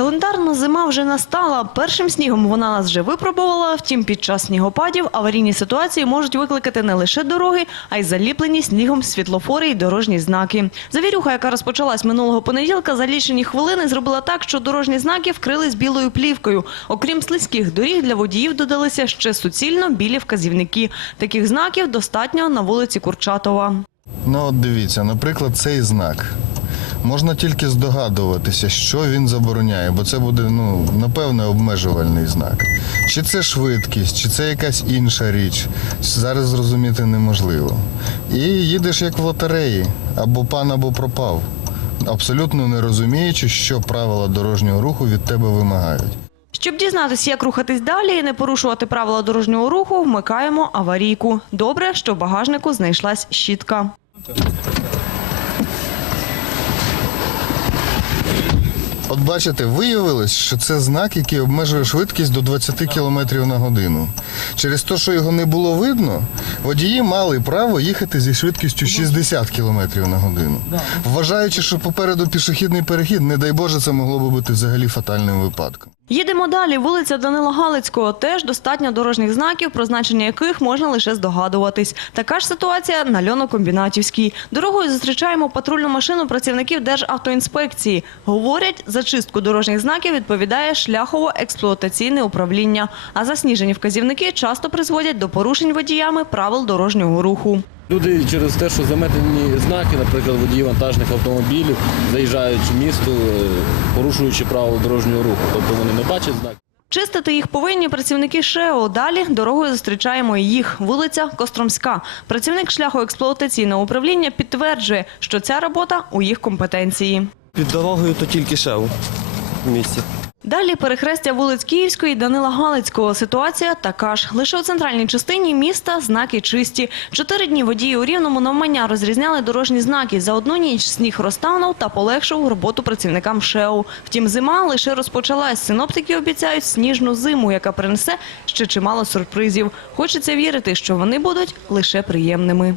Календарна зима вже настала. Першим снігом вона нас вже випробувала. Втім, під час снігопадів аварійні ситуації можуть викликати не лише дороги, а й заліплені снігом світлофори і дорожні знаки. Завірюха, яка розпочалась минулого понеділка, за лічені хвилини зробила так, що дорожні знаки вкрились білою плівкою. Окрім слизьких доріг, для водіїв додалися ще суцільно білі вказівники. Таких знаків достатньо на вулиці Курчатова. Ну от дивіться, наприклад, цей знак. Можна тільки здогадуватися, що він забороняє, бо це буде, ну, напевне, обмежувальний знак. Чи це швидкість, чи це якась інша річ. Зараз зрозуміти неможливо. І їдеш як в лотереї, або пан, або пропав, абсолютно не розуміючи, що правила дорожнього руху від тебе вимагають. Щоб дізнатися, як рухатись далі і не порушувати правила дорожнього руху, вмикаємо аварійку. Добре, що в багажнику знайшлась щітка. От бачите, виявилось, що це знак, який обмежує швидкість до 20 км на годину. Через те, що його не було видно, водії мали право їхати зі швидкістю 60 км на годину. Вважаючи, що попереду пішохідний перехід, не дай Боже, це могло би бути взагалі фатальним випадком. Їдемо далі. Вулиця Данила Галицького. Теж достатньо дорожніх знаків, про значення яких можна лише здогадуватись. Така ж ситуація на Льоно-Комбінатівській. Дорогою зустрічаємо патрульну машину працівників Державтоінспекції. Говорять, за чистку дорожніх знаків відповідає шляхово-експлуатаційне управління. А засніжені вказівники часто призводять до порушень водіями правил дорожнього руху. Люди через те, що заметені знаки, наприклад, водії вантажних автомобілів, заїжджають в місто, е, порушуючи правила дорожнього руху. Тобто вони не бачать знак. Чистити їх повинні працівники ШЕО. Далі дорогою зустрічаємо і їх. Вулиця Костромська. Працівник шляхоексплуатаційного управління підтверджує, що ця робота у їх компетенції. Під дорогою то тільки шев в місті. Далі перехрестя вулиць Київської Данила Галицького. Ситуація така ж. Лише у центральній частині міста знаки чисті. Чотири дні водії у Рівному навмання розрізняли дорожні знаки. За одну ніч сніг розтанув та полегшив роботу працівникам ШЕУ. Втім, зима лише розпочалась. Синоптики обіцяють сніжну зиму, яка принесе ще чимало сюрпризів. Хочеться вірити, що вони будуть лише приємними.